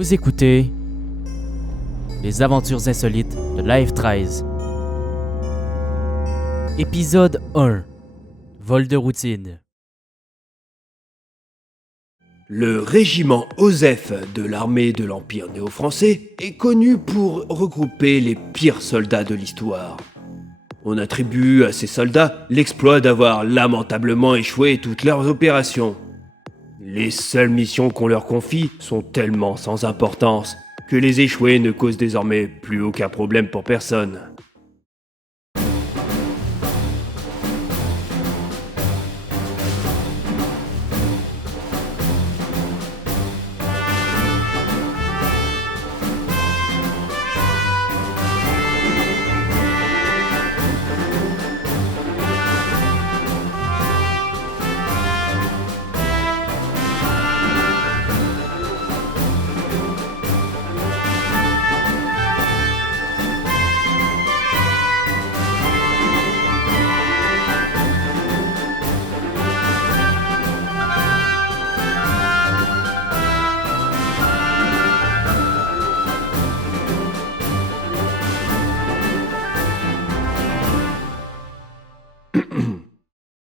Vous écoutez Les aventures insolites de l'AF-13. Épisode 1. Vol de routine. Le régiment Osef de l'armée de l'Empire néo-français est connu pour regrouper les pires soldats de l'histoire. On attribue à ces soldats l'exploit d'avoir lamentablement échoué toutes leurs opérations. Les seules missions qu'on leur confie sont tellement sans importance que les échoués ne causent désormais plus aucun problème pour personne.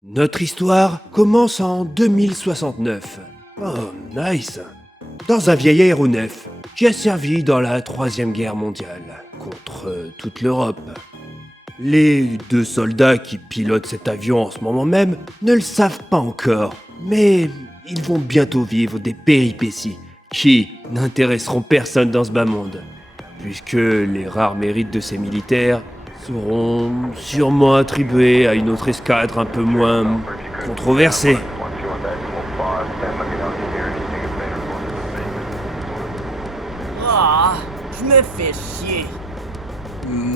Notre histoire commence en 2069. Oh, nice! Dans un vieil aéronef qui a servi dans la Troisième Guerre mondiale contre toute l'Europe. Les deux soldats qui pilotent cet avion en ce moment même ne le savent pas encore, mais ils vont bientôt vivre des péripéties qui n'intéresseront personne dans ce bas monde, puisque les rares mérites de ces militaires seront sûrement attribués à une autre escadre un peu moins controversée. Ah, je me fais chier.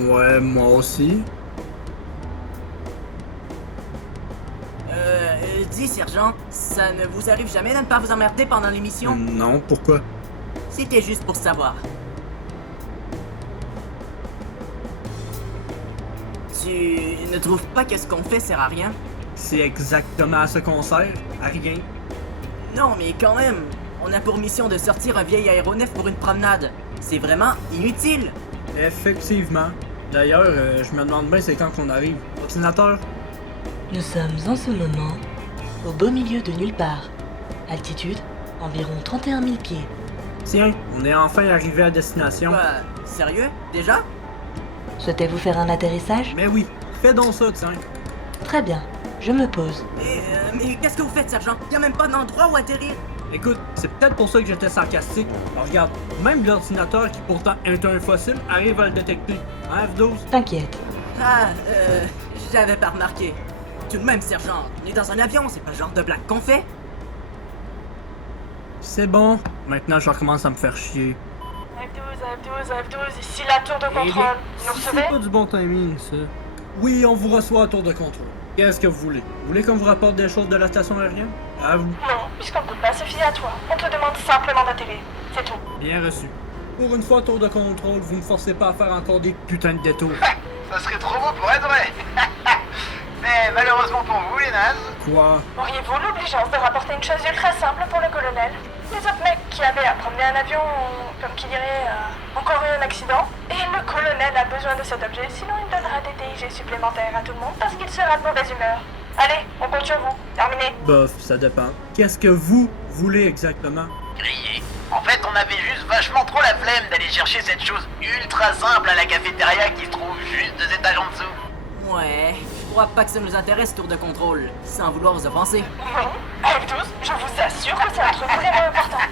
Ouais, moi aussi. Dis sergent, ça ne vous arrive jamais de ne pas vous emmerder pendant l'émission? Non, pourquoi? C'était juste pour savoir. Tu ne trouves pas que ce qu'on fait sert à rien? C'est exactement à ce qu'on sert, à rien. Non, mais quand même, on a pour mission de sortir un vieil aéronef pour une promenade. C'est vraiment inutile. Effectivement. D'ailleurs, je me demande bien c'est quand qu'on arrive. Ordinateur? Nous sommes en ce moment au beau milieu de nulle part. Altitude, environ 31 000 pieds. Tiens, on est enfin arrivé à destination. Quoi, sérieux? Déjà? Souhaitez-vous faire un atterrissage? Mais oui, fais donc ça, tiens. Très bien, je me pose. Mais qu'est-ce que vous faites, sergent? Y a même pas d'endroit où atterrir. Écoute, c'est peut-être pour ça que j'étais sarcastique. Alors regarde, même l'ordinateur qui pourtant est un fossile arrive à le détecter. Hein, F12? T'inquiète. Ah, j'avais pas remarqué. Tout de même, sergent, on est dans un avion, c'est pas le genre de blague qu'on fait. C'est bon, maintenant je recommence à me faire chier. F12, ici la tour de contrôle. Nous C'est recevez? pas du bon timing, ça. Oui, on vous reçoit à tour de contrôle. Qu'est-ce que vous voulez? Vous voulez qu'on vous rapporte des choses de la station aérienne? À vous. Non, puisqu'on ne peut pas se fier à toi. On te demande simplement d'atterrir. C'est tout. Bien reçu. Pour une fois, tour de contrôle, vous me forcez pas à faire encore des putains de détours. Ça serait trop beau pour être vrai. Mais malheureusement pour vous, les nazes. Quoi? Auriez-vous l'obligeance de rapporter une chose ultra simple pour le colonel? Les autres mecs qui avaient à promener un avion ont, comme qui dirait, encore eu un accident. Et le colonel a besoin de cet objet, sinon il donnera des TIG supplémentaires à tout le monde parce qu'il sera de mauvaise humeur. Allez, on compte sur vous. Terminé. Bof, ça dépend. Qu'est-ce que vous voulez exactement? Grillé. En fait, on avait juste vachement trop la flemme d'aller chercher cette chose ultra simple à la cafétéria qui se trouve juste 2 étages en dessous. Ouais, je crois pas que ça nous intéresse, tour de contrôle, sans vouloir vous offenser. Non, F12, je vous assure que c'est un truc vraiment important.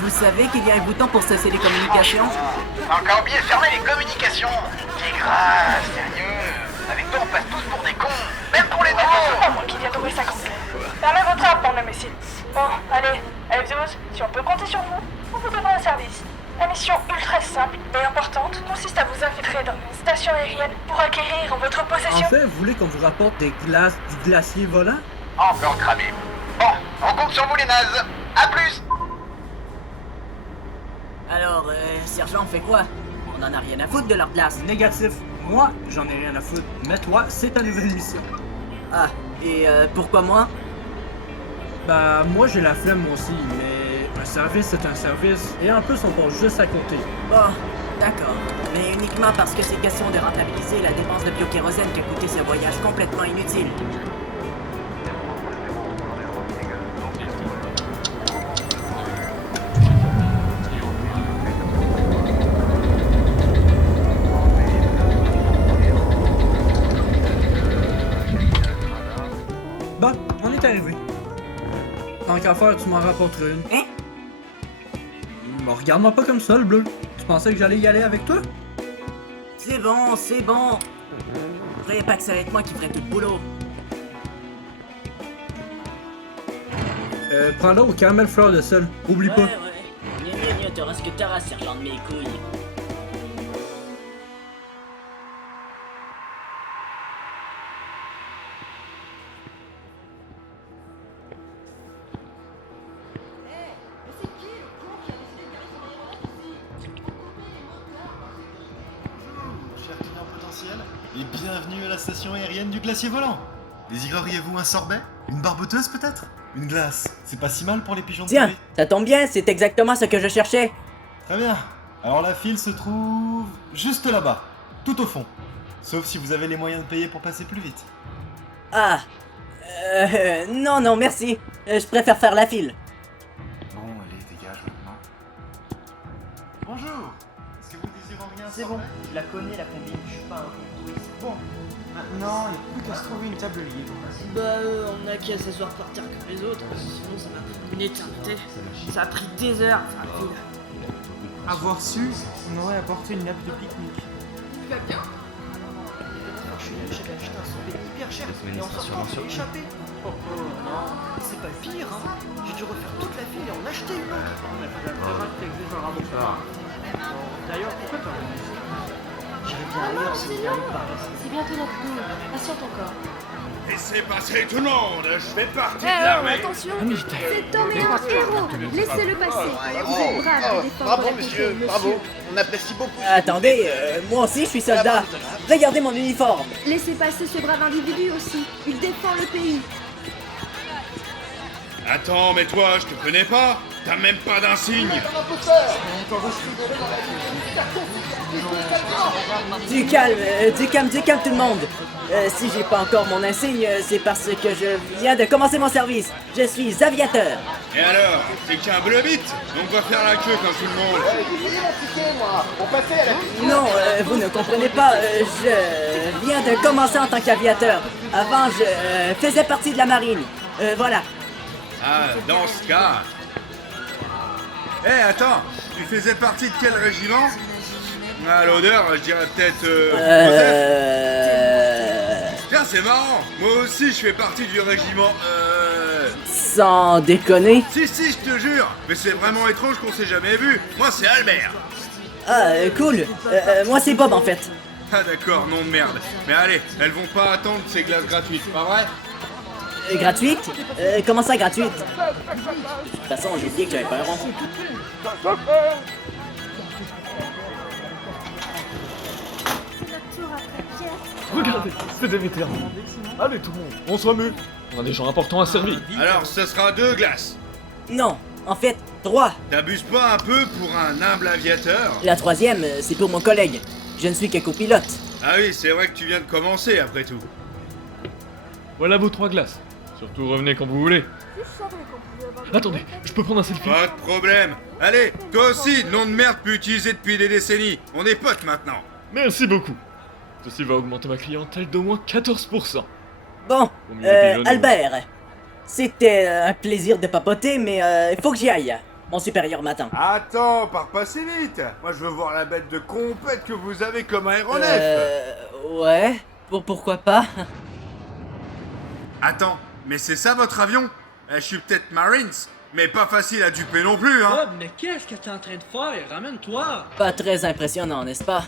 Vous savez qu'il y a un bouton pour cesser les communications? T'as encore oublié de fermer les communications. T'es grave, sérieux. Avec toi, on passe tous pour des cons. Même pour les Oh, deux. moi qui viens d'ouvrir 50 clés. Fermez votre arme, bande d'imbéciles. Bon, allez, F12, si on peut compter sur vous, on vous donnera un service. La mission ultra simple mais importante consiste à vous infiltrer dans une station aérienne pour acquérir en votre En possession. fait, vous voulez qu'on vous rapporte des glaces du glacier volant? Encore cramé. Bon, on compte sur vous, les nazes. À plus. Alors, sergent, on fait quoi? On en a rien à foutre de leur place. Négatif. Moi, j'en ai rien à foutre. Mais toi, c'est ta nouvelle mission. Ah, et pourquoi moi? Bah, moi j'ai la flemme moi aussi, mais Un service, c'est un service, et en plus, on passe juste à côté. Bon, d'accord. Mais uniquement parce que c'est question de rentabiliser la dépense de biokérosène qui a coûté ce voyage complètement inutile. Bah, on est arrivé. Tant qu'à faire, tu m'en rapporteras une. Hein? Bah, regarde-moi pas comme ça, le bleu. Tu pensais que j'allais y aller avec toi? C'est bon, c'est bon. Croyez pas que ça va être moi qui ferai tout le boulot. Prends-la au caramel fleur de sel. Oublie pas. Ouais. Gna, t'auras ce que t'auras, sergent de mes couilles. Cher client potentiel, et bienvenue à la station aérienne du glacier volant. Désireriez-vous un sorbet? Une barboteuse peut-être? Une glace? C'est pas si mal pour les pigeons de Tiens, Paris. ça tombe bien, c'est exactement ce que je cherchais. Très bien. Alors la file se trouve juste là-bas, tout au fond. Sauf si vous avez les moyens de payer pour passer plus vite. Ah. Non, merci. Je préfère faire la file. Bon, allez, dégage maintenant. Bonjour. Est-ce que vous désireriez un C'est sorbet? bon, je la connais la combine, je suis pas un touriste. Bon. Maintenant, il n'y a plus qu'à se trouver une table libre. On a qu'à s'asseoir par terre comme les autres, sinon ça m'a pris une éternité. Ça a pris des heures, faire la file. Avoir su, on aurait apporté une nappe de pique-nique. Tu vas bien? J'avais acheté un sorbet hyper cher, et en sortant, j'ai échappé. Oh non, c'est pas le pire, hein. J'ai dû refaire toute la file et en acheter une autre. D'ailleurs, pourquoi t'as J'irai bien ailleurs si vous n'allez pas rester. C'est bientôt notre tour. Patiente encore. Laissez passer tout le monde, je fais partie de Oh, l'armée. attention, cet homme est un héros. Laissez-le passer. Vous êtes brave de défendre Bravo la monsieur, contrée, bravo. On apprécie beaucoup. Attendez, moi aussi je suis soldat. Regardez mon uniforme. Laissez passer ce brave individu aussi. Il défend le pays. Attends, mais toi, je te connais pas. T'as même pas d'insigne. Du calme tout le monde. Si j'ai pas encore mon insigne, c'est parce que je viens de commencer mon service. Je suis aviateur. Et alors, t'es qu'un bleu-bit, donc va faire la queue comme tout le monde. Non, vous ne comprenez pas. Je viens de commencer en tant qu'aviateur. Avant, je faisais partie de la marine. Voilà. Ah, dans ce cas... attends, tu faisais partie de quel régiment? À l'odeur, je dirais peut-être... Tiens, c'est marrant. Moi aussi, je fais partie du régiment... Sans déconner. Si, je te jure. Mais c'est vraiment étrange qu'on s'est jamais vu. Moi, c'est Albert. Ah, cool. Moi, c'est Bob, en fait. Ah d'accord, nom de merde. Mais allez, elles vont pas attendre ces glaces gratuites, pas vrai? Gratuite? Comment ça, gratuite? De toute façon, j'ai oublié que j'avais pas un rond. Regardez, c'est des vétérans. Allez tout le monde, on se remue. On a des gens importants à servir. Alors, ce sera 2 glaces. Non, en fait, 3. T'abuses pas un peu pour un humble aviateur? La 3e, c'est pour mon collègue. Je ne suis que copilote. Ah oui, c'est vrai que tu viens de commencer, après tout. Voilà vos 3 glaces. Surtout revenez quand vous voulez. Attendez, je peux prendre un selfie? Pas de problème. Allez, toi aussi, nom de merde plus utilisé depuis des décennies. On est potes maintenant. Merci beaucoup. Ceci va augmenter ma clientèle d'au moins 14%. Bon, Au milieu des jeunes, Albert. C'était un plaisir de papoter, mais il faut que j'y aille. Mon supérieur m'attend. Attends, pars pas si vite. Moi, je veux voir la bête de compète que vous avez comme aéronef. Ouais. Pourquoi pas? Attends, mais c'est ça votre avion? Je suis peut-être Marines, mais pas facile à duper non plus, hein. Bob, mais qu'est-ce que t'es en train de faire? Ramène-toi! Pas très impressionnant, n'est-ce pas?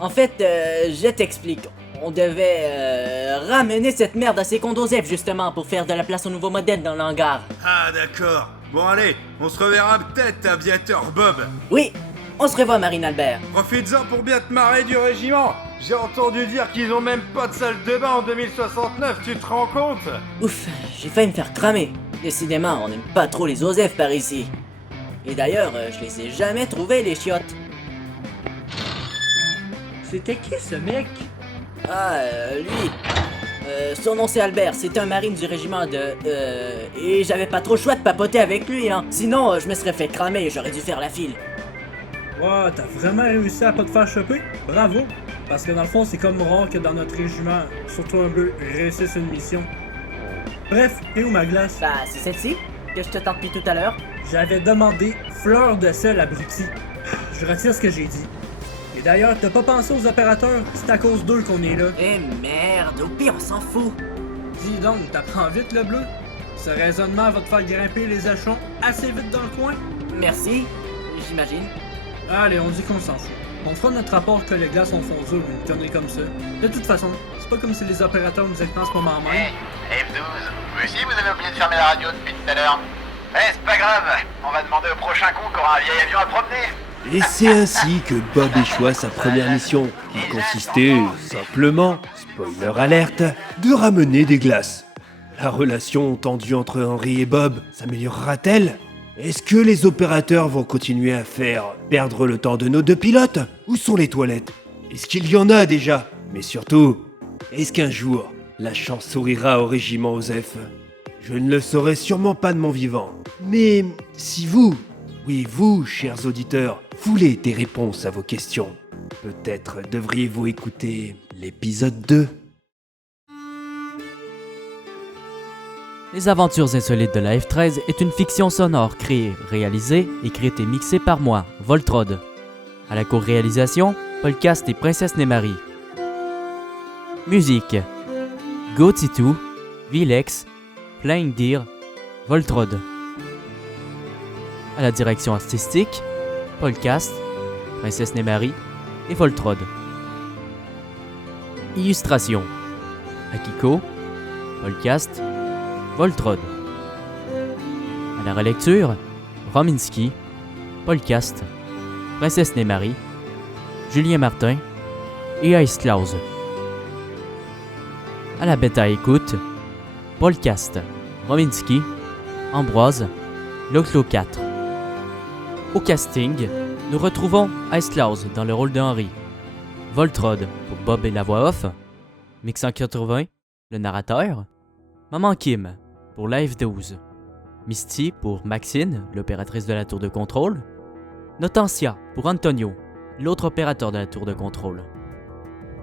En fait, je t'explique. On devait ramener cette merde à ses Condosef justement pour faire de la place au nouveau modèle dans l'hangar. Ah d'accord. Bon allez, on se reverra peut-être, aviateur Bob. Oui, on se revoit, Marine Albert. Profites-en pour bien te marrer du régiment. J'ai entendu dire qu'ils ont même pas de salle de bain en 2069, tu te rends compte? Ouf, j'ai failli me faire cramer. Décidément, on n'aime pas trop les OSEF par ici. Et d'ailleurs, je les ai jamais trouvés, les chiottes. C'était qui ce mec? Ah, lui. Son nom c'est Albert, c'est un marine du régiment de... Et j'avais pas trop le choix de papoter avec lui, hein. Sinon, je me serais fait cramer et j'aurais dû faire la file. Wow, t'as vraiment réussi à pas te faire choper? Bravo! Parce que dans le fond, c'est comme rare que dans notre régiment, surtout un bleu, réussisse une mission. Bref, et où ma glace? Bah, c'est celle-ci que je te tente depuis tout à l'heure. J'avais demandé fleur de sel abruti. Je retire ce que j'ai dit. Et d'ailleurs, t'as pas pensé aux opérateurs? C'est à cause d'eux qu'on est là. Eh merde, au pire, on s'en fout. Dis donc, t'apprends vite le bleu? Ce raisonnement va te faire grimper les échelons assez vite dans le coin? Merci, j'imagine. Allez, on dit qu'on s'en fout. On fera notre rapport que les glaces sont fondues ou une connerie comme ça. De toute façon, c'est pas comme si les opérateurs nous étaient en ce moment même. Hey, F12, vous aussi vous avez oublié de fermer la radio depuis tout à l'heure. Eh, c'est pas grave, on va demander au prochain con qui aura un vieil avion à promener. Et c'est ainsi que Bob échoua sa première mission, qui consistait simplement, spoiler alerte, de ramener des glaces. La relation tendue entre Henry et Bob s'améliorera-t-elle? Est-ce que les opérateurs vont continuer à faire perdre le temps de nos deux pilotes? Où sont les toilettes? Est-ce qu'il y en a déjà? Mais surtout, est-ce qu'un jour, la chance sourira au régiment Osef? Je ne le saurai sûrement pas de mon vivant. Mais si vous, oui vous, chers auditeurs, voulez des réponses à vos questions, peut-être devriez-vous écouter l'épisode 2. Les aventures insolites de la F-13 est une fiction sonore créée, réalisée, écrite et mixée par moi, Voltrod. À la co-réalisation, Podcast et Princesse Némarie. Musique: Go-Titou, Vilex, Flying Deer, Voltrod. À la direction artistique, Podcast, Princesse Némarie et Voltrod. Illustration: Akiko, Podcast, Voltrod. À la relecture, Rominski, Podcast, Princesse Némarie, Julien Martin et Ice Claus. À la bêta écoute, Podcast, Rominski, Ambroise, Loclo 4. Au casting, nous retrouvons Ice Claus dans le rôle de Henry, Voltrod pour Bob et la voix off, Mix180, le narrateur, Maman Kim pour la F12, Misty pour Maxine, l'opératrice de la tour de contrôle, Notensia pour Antonio, l'autre opérateur de la tour de contrôle,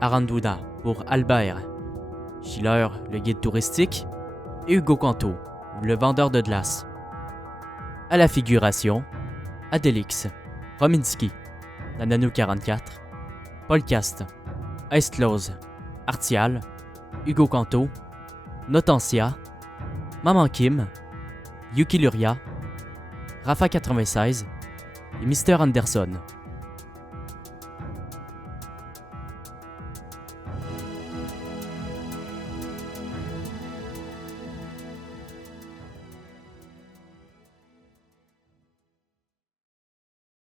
Aranduna pour Albert, Schiller, le guide touristique, et Hugo Canto, le vendeur de glace. À la figuration, Adelix, Rominski, Nananou 44, Podcast, Ice Claus, Artial, Hugo Canto, Notensia, Maman Kim, Yuki Luria, Rafa 96 et Mr. Anderson.